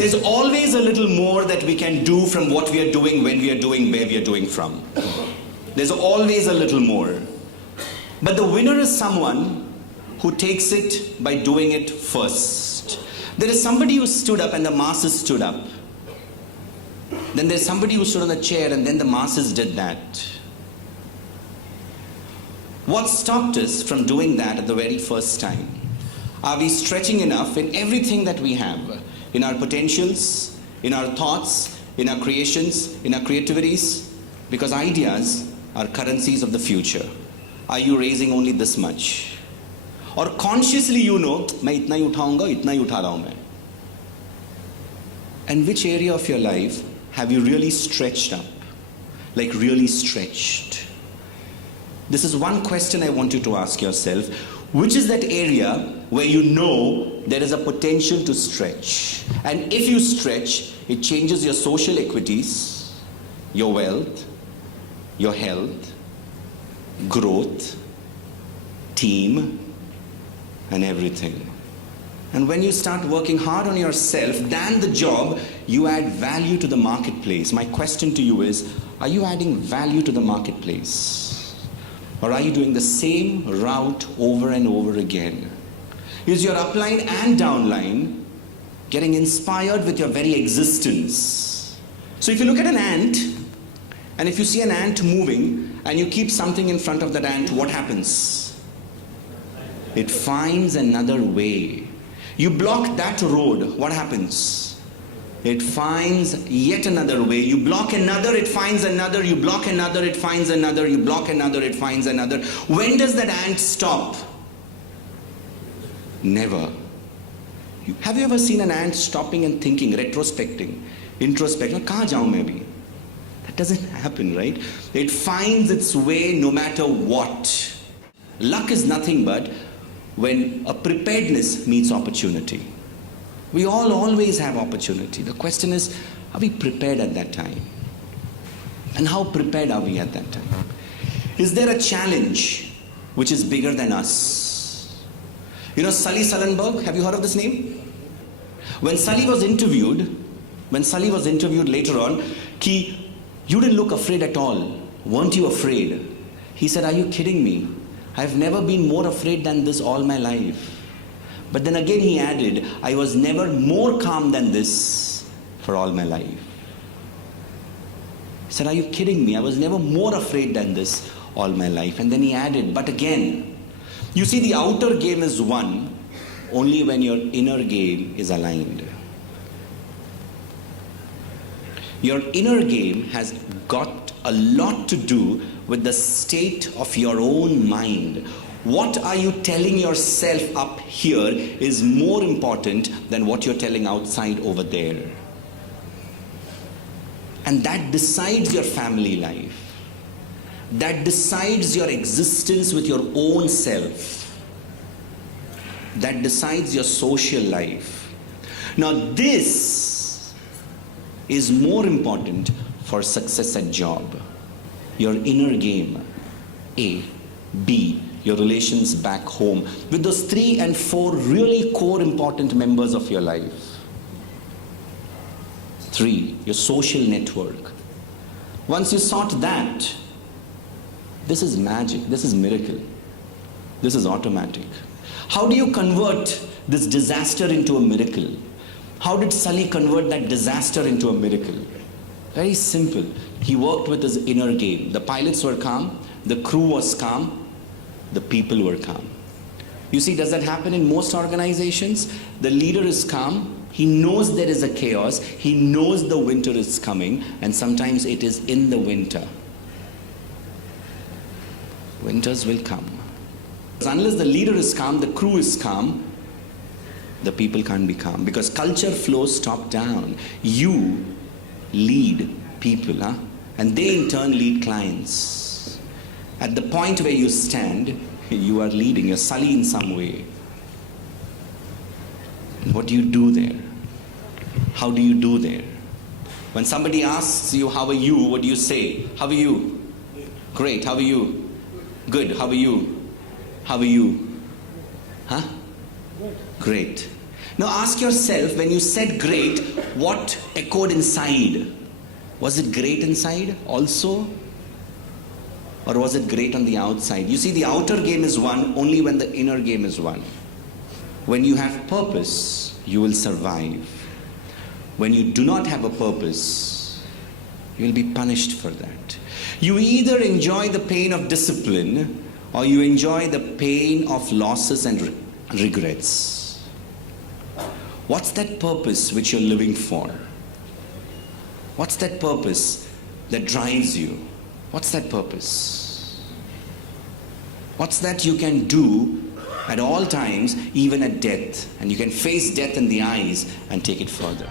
There's always a little more that we can do from what we are doing, when we are doing, where we are doing from. There's always a little more. But the winner is someone who takes it by doing it first. There is somebody who stood up and the masses stood up. Then there's somebody who stood on the chair and then the masses did that. What stopped us from doing that at the very first time? Are we stretching enough in everything that we have? In our potentials, in our thoughts, in our creations, in our creativities? Because ideas are currencies of the future. Are you raising only this much? Or consciously you know, मैं इतना ही उठाऊंगा, इतना ही उठा रहा हूं मैं. And which area of your life have you really stretched up? Like really stretched? This is one question I want you to ask yourself. Which is that area where you know there is a potential to stretch? And if you stretch, it changes your social equities, your wealth, your health, growth, team, and everything. And when you start working hard on yourself than the job, you add value to the marketplace. My question to you is, are you adding value to the marketplace? Or are you doing the same route over and over again? Is your upline and downline getting inspired with your very existence? So if you look at an ant, and if you see an ant moving, and you keep something in front of that ant, what happens? It finds another way. You block that road, what happens? It finds yet another way. You block another, it finds another. You block another, it finds another. You block another, it finds another. When does that ant stop? Never. Have you ever seen an ant stopping and thinking, retrospecting, introspecting? Kahan jaun main abhi? That doesn't happen, right? It finds its way no matter what. Luck is nothing but when a preparedness meets opportunity. We all always have opportunity. The question is, are we prepared at that time? And how prepared are we at that time? Is there a challenge which is bigger than us? You know Sully Sullenberg, have you heard of this name? When Sully was interviewed later on, you didn't look afraid at all. Weren't you afraid? He said, are you kidding me? I've never been more afraid than this all my life. But then again he added, I was never more calm than this for all my life. He said, are you kidding me? I was never more afraid than this all my life. And then he added, but again, you see, the outer game is won only when your inner game is aligned. Your inner game has got a lot to do with the state of your own mind. What are you telling yourself up here is more important than what you're telling outside over there. And that decides your family life. That decides your existence with your own self. That decides your social life. Now this is more important for success at job. Your inner game, A. B. Your relations back home with those 3 and 4 really core important members of your life. 3, your social network. Once you sort that, this is magic, this is miracle, this is automatic. How do you convert this disaster into a miracle? How did Sully convert that disaster into a miracle? Very simple. He worked with his inner game. The pilots were calm, the crew was calm, the people were calm. You see, does that happen in most organizations? The leader is calm, he knows there is a chaos, he knows the winter is coming, and sometimes it is in the winter. Winters will come. Unless the leader is calm, the crew is calm, the people can't be calm. Because culture flows top down. You lead people, and they in turn lead clients. At the point where you stand, you are leading, you're Sully in some way. And what do you do there? How do you do there? When somebody asks you, how are you? What do you say? How are you? Great, how are you? Good, how are you? How are you? Huh? Great. Now ask yourself, when you said great, what echoed inside? Was it great inside also? Or was it great on the outside? You see, the outer game is won only when the inner game is won. When you have purpose, you will survive. When you do not have a purpose, you will be punished for that. You either enjoy the pain of discipline or you enjoy the pain of losses and regrets. What's that purpose which you're living for? What's that purpose that drives you? What's that purpose? What's that you can do at all times, even at death? And you can face death in the eyes and take it further.